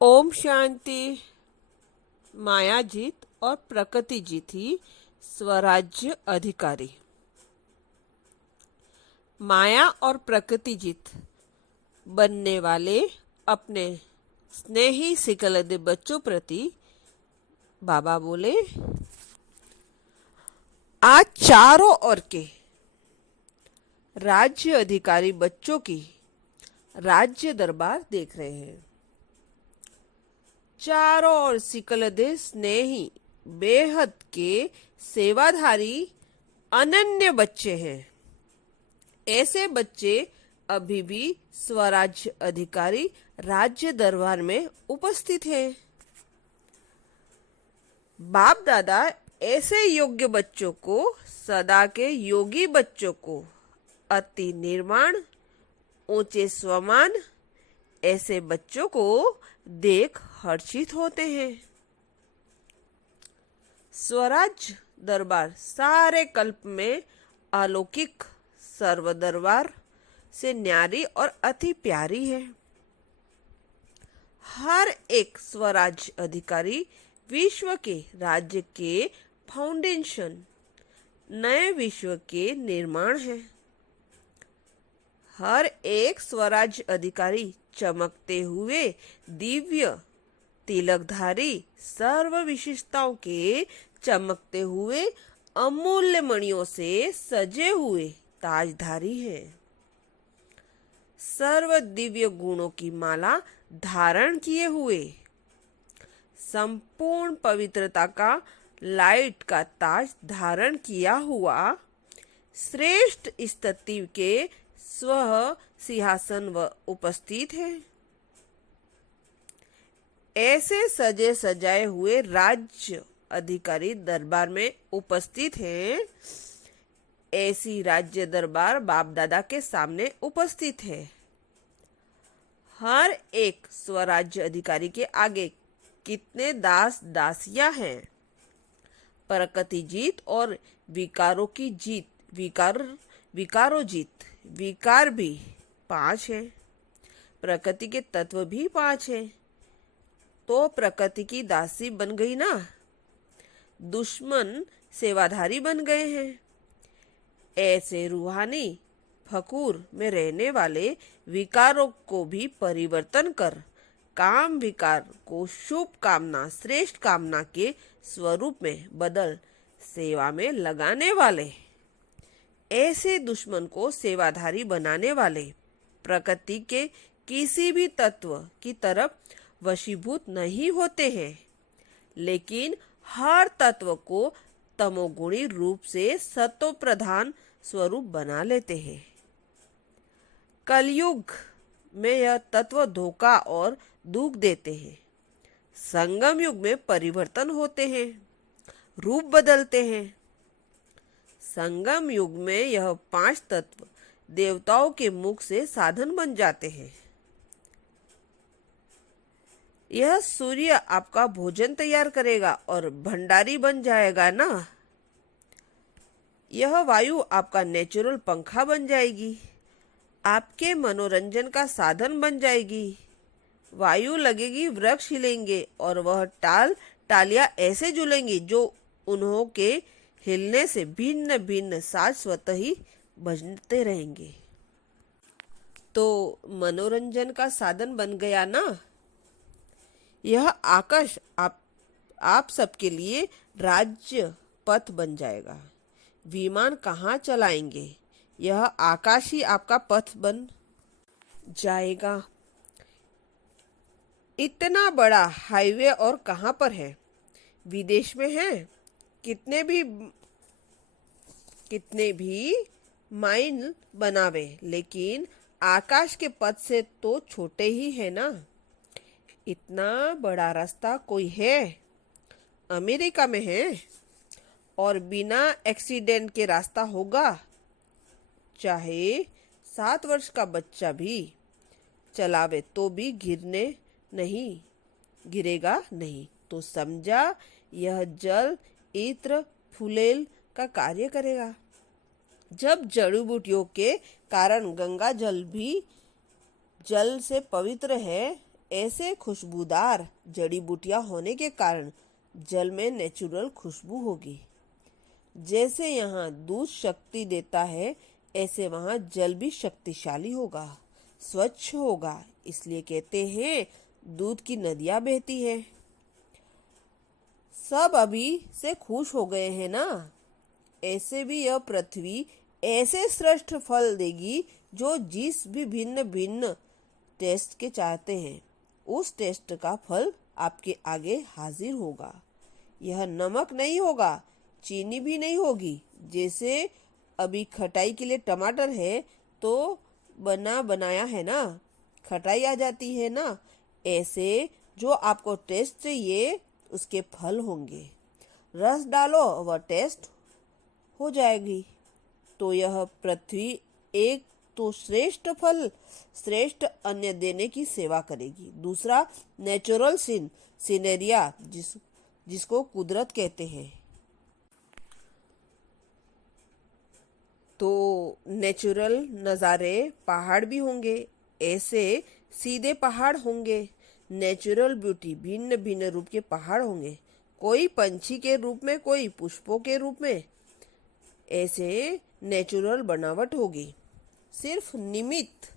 ओम शांति। मायाजीत और प्रकृति जी थी स्वराज्य अधिकारी। माया और प्रकृति जीत बनने वाले अपने स्नेही सिकलदे बच्चों प्रति बाबा बोले, आज चारों ओर के राज्य अधिकारी बच्चों की राज्य दरबार देख रहे हैं। चारों ओर सिकलदे स्नेही बेहद के सेवाधारी अनन्य बच्चे हैं। ऐसे बच्चे अभी भी स्वराज्य अधिकारी राज्य दरबार में उपस्थित हैं। बाप दादा ऐसे योग्य बच्चों को, सदा के योगी बच्चों को अति निर्माण, ऊंचे स्वमान ऐसे बच्चों को देख हर्षित होते हैं। स्वराज दरबार सारे कल्प में अलौकिक सर्व दरबार से न्यारी और अति प्यारी है। हर एक स्वराज अधिकारी विश्व के राज्य के फाउंडेशन, नए विश्व के निर्माण है। हर एक स्वराज अधिकारी चमकते हुए दिव्य तिलकधारी सर्व विशेषताओं के चमकते हुए अमूल्य मणियों से सजे हुए ताजधारी है। सर्व दिव्य गुणों की माला धारण किए हुए, संपूर्ण पवित्रता का लाइट का ताज धारण किया हुआ, श्रेष्ठ स्तुति के स्व सिंहासन व उपस्थित है। ऐसे सजे सजाए हुए राज्य अधिकारी दरबार में उपस्थित हैं। ऐसी राज्य दरबार बाप दादा के सामने उपस्थित है। हर एक स्वराज्य अधिकारी के आगे कितने दास दासियां हैं। प्रकृति जीत और विकारों की जीत, विकारों जीत, विकार भी 5 है। प्रकृति के तत्व भी 5 है। तो प्रकृति की दासी बन गई ना, दुश्मन सेवाधारी बन गए हैं। ऐसे रूहानी फकूर में रहने वाले विकारों को भी परिवर्तन कर काम विकार को शुभ कामना, श्रेष्ठ कामना के स्वरूप में बदल सेवा में लगाने वाले, ऐसे दुश्मन को सेवाधारी बनाने वाले प्रकृति के किसी भी तत्व की तरफ वशीभूत नहीं होते हैं, लेकिन हर तत्व को तमोगुणी रूप से सतो प्रधान स्वरूप बना लेते हैं। कलयुग में यह तत्व धोखा और दुख देते हैं। संगम युग में परिवर्तन होते हैं, रूप बदलते हैं। संगम युग में यह 5 तत्व देवताओं के मुख से साधन बन जाते हैं। यह सूर्य आपका भोजन तैयार करेगा और भंडारी बन जाएगा ना। यह वायु आपका नेचुरल पंखा बन जाएगी, आपके मनोरंजन का साधन बन जाएगी। वायु लगेगी, वृक्ष हिलेंगे और वह टालियां ऐसे झूलेंगी जो उन्हों के हिलने से भिन्न भिन्न साज स्वतः ही बजते रहेंगे। तो मनोरंजन का साधन बन गया ना। यह आकाश आप सबके लिए राज्य पथ बन जाएगा। विमान कहाँ चलाएंगे? यह आकाश ही आपका पथ बन जाएगा। इतना बड़ा हाईवे और कहाँ पर है? विदेश में है। कितने भी माइल बनावे, लेकिन आकाश के पथ से तो छोटे ही है ना। इतना बड़ा रास्ता कोई है? अमेरिका में है, और बिना एक्सीडेंट के रास्ता होगा। चाहे 7 वर्ष का बच्चा भी चलावे तो भी गिरेगा नहीं। तो समझा, यह जल इत्र फुलेल का कार्य करेगा। जब जड़ी बूटियों के कारण गंगा जल भी जल से पवित्र है, ऐसे खुशबूदार जड़ी बूटियां होने के कारण जल में नेचुरल खुशबू होगी। जैसे यहाँ दूध शक्ति देता है, ऐसे वहाँ जल भी शक्तिशाली होगा, स्वच्छ होगा। इसलिए कहते हैं दूध की नदियाँ बहती है। सब अभी से खुश हो गए हैं ना। ऐसे भी यह पृथ्वी ऐसे श्रेष्ठ फल देगी जो जिस भी भिन्न भिन्न टेस्ट के चाहते हैं, उस टेस्ट का फल आपके आगे हाजिर होगा। यह नमक नहीं होगा, चीनी भी नहीं होगी। जैसे अभी खटाई के लिए टमाटर है तो बना बनाया है ना, खटाई आ जाती है ना। ऐसे जो आपको टेस्ट चाहिए उसके फल होंगे। रस डालो वह टेस्ट हो जाएगी। तो यह पृथ्वी एक तो श्रेष्ठ फल, श्रेष्ठ अन्न देने की सेवा करेगी। दूसरा नेचुरल सीनेरिया जिसको कुदरत कहते हैं। तो नेचुरल नज़ारे पहाड़ भी होंगे, ऐसे सीधे पहाड़ होंगे। नेचुरल ब्यूटी भिन्न भिन्न रूप के पहाड़ होंगे, कोई पंछी के रूप में, कोई पुष्पों के रूप में। ऐसे नेचुरल बनावट होगी। सिर्फ निमित्त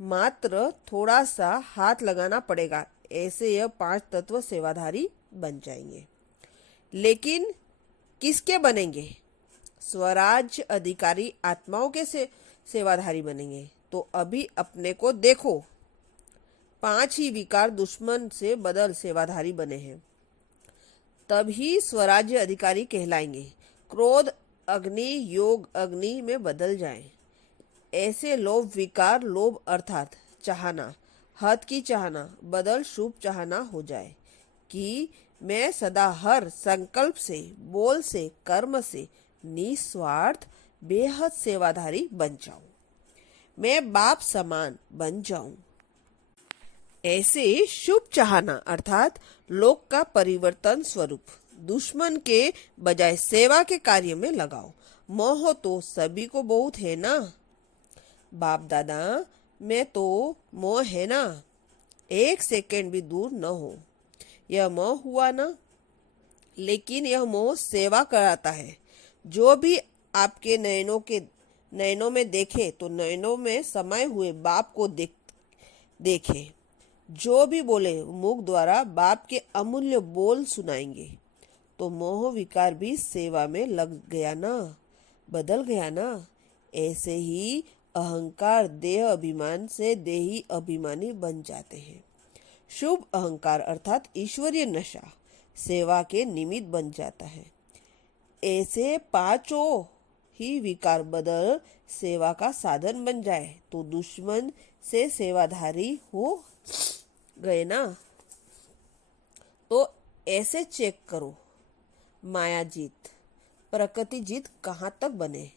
मात्र थोड़ा सा हाथ लगाना पड़ेगा, ऐसे यह 5 तत्व सेवाधारी बन जाएंगे। लेकिन किसके बनेंगे? स्वराज्य अधिकारी आत्माओं के सेवाधारी बनेंगे। तो अभी अपने को देखो, 5 ही विकार दुश्मन से बदल सेवाधारी बने हैं, तभी स्वराज्य अधिकारी कहलाएंगे। क्रोध अग्नि योग अग्नि में बदल जाए। ऐसे लोभ विकार, लोभ अर्थात चाहना, हद की चाहना बदल शुभ चाहना हो जाए कि मैं सदा हर संकल्प से, बोल से, कर्म से निस्वार्थ बेहद सेवाधारी बन जाऊं। मैं बाप समान बन जाऊं। ऐसे शुभ चाहना अर्थात लोक का परिवर्तन स्वरूप दुश्मन के बजाय सेवा के कार्य में लगाओ। मोह तो सभी को बहुत है ना बाप दादा, मैं तो मोह है ना, 1 सेकंड भी दूर न हो। यह मोह हुआ ना। लेकिन यह मोह सेवा कराता है। जो भी आपके नयनों में देखे तो नयनों में समाये हुए बाप को देखे। जो भी बोले मुख द्वारा बाप के अमूल्य बोल सुनाएंगे। तो मोह विकार भी सेवा में लग गया ना, बदल गया ना। ऐसे ही अहंकार देह अभिमान से देही अभिमानी बन जाते हैं। शुभ अहंकार अर्थात ईश्वरीय नशा सेवा के निमित्त बन जाता है। ऐसे 5 ही विकार बदल सेवा का साधन बन जाए तो दुश्मन से सेवाधारी हो गए ना। तो ऐसे चेक करो, माया जीत, प्रकृति जीत कहाँ तक बने।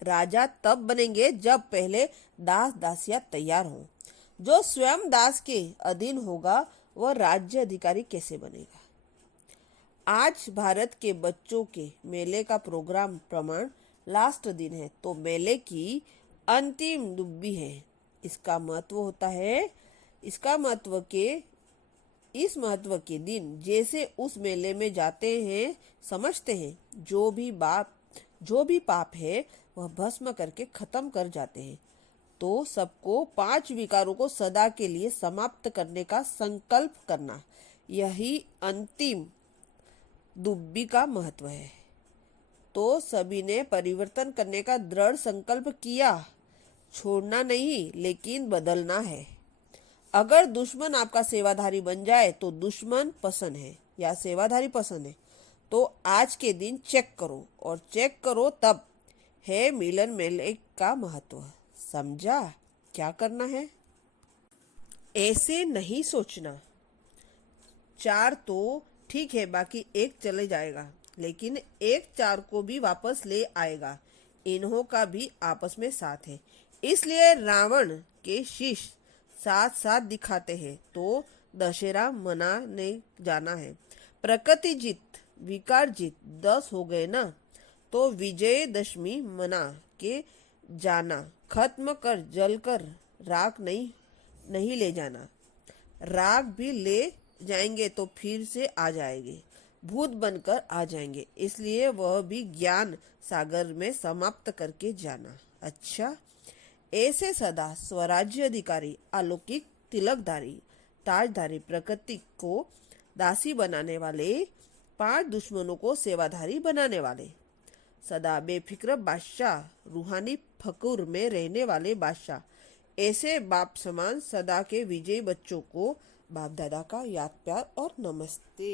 राजा तब बनेंगे जब पहले दास दासियां तैयार हों। जो स्वयं दास के अधीन होगा वह राज्य अधिकारी कैसे बनेगा। आज भारत के बच्चों के मेले का प्रोग्राम प्रमाण लास्ट दिन है, तो मेले की अंतिम दुब्बी है। इसका महत्व होता है, इसका महत्व के दिन जैसे उस मेले में जाते हैं समझते हैं, जो भी पाप है वह भस्म करके खत्म कर जाते हैं। तो सबको 5 विकारों को सदा के लिए समाप्त करने का संकल्प करना, यही अंतिम दुब्बी का महत्व है। तो सभी ने परिवर्तन करने का दृढ़ संकल्प किया। छोड़ना नहीं लेकिन बदलना है। अगर दुश्मन आपका सेवाधारी बन जाए तो दुश्मन पसंद है या सेवाधारी पसंद है, तो आज के दिन चेक करो और चेक करो तब है मिलन मेले का महत्व। समझा क्या करना है? ऐसे नहीं सोचना 4 तो ठीक है, बाकी 1 चले जाएगा, लेकिन 1 4 को भी वापस ले आएगा। इन्हों का भी आपस में साथ है। इसलिए रावण के शिष्य साथ साथ दिखाते हैं तो दशहरा मनाने जाना है। प्रकृति जीत विकार जीत 10 हो गए ना, तो विजयदशमी मना के जाना, खत्म कर जल कर राख नहीं ले जाना। राग भी ले जाएंगे तो फिर से आ जाएंगे, भूत बनकर आ जाएंगे, इसलिए वह भी ज्ञान सागर में समाप्त करके जाना। अच्छा, ऐसे सदा स्वराज्य अधिकारी, अलौकिक तिलकधारी, ताजधारी, प्रकृति को दासी बनाने वाले, 5 दुश्मनों को सेवाधारी बनाने वाले, सदा बेफिक्र बादशाह, रूहानी फकुर में रहने वाले बादशाह, ऐसे बाप समान सदा के विजयी बच्चों को बाप दादा का याद प्यार और नमस्ते।